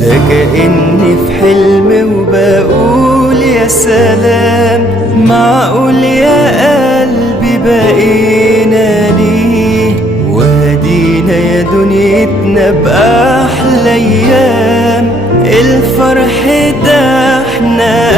ده كأني في حلم وبقول يا سلام، معقول يا قلبي بقينا ليه، وهدينا يا دنيتنا بأحلى أيام. الفرح ده احنا